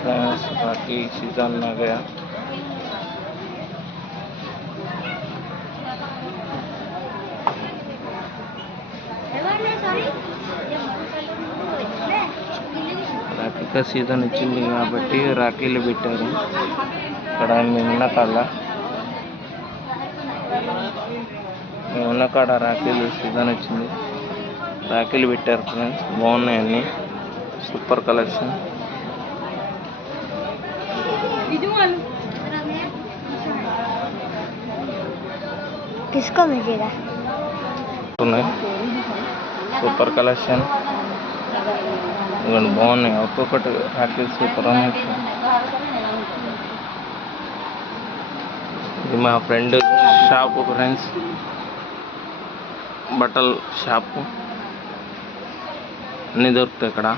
Friends राखी season आ गया। రాఖీ కా season వచ్చింది కాబట్టి రాఖీలు పెట్టారు ఇక్కడ మేమున్న కాడ రాఖీలు సీజన్ వచ్చింది, రాఖీలు పెట్టారు ఫ్రెండ్స్. బాగున్నాయి అన్ని, సూపర్ కలెక్షన్. సూపర్ కలెక్షన్ బాగున్నాయి, ఒక్కొక్కటి రాఖీలు సూపర్ ఉన్నాయి. ఇది మా ఫ్రెండ్ షాపు ఫ్రెండ్స్, బట్టల షాపు, అన్నీ దొరుకుతాయి ఇక్కడ.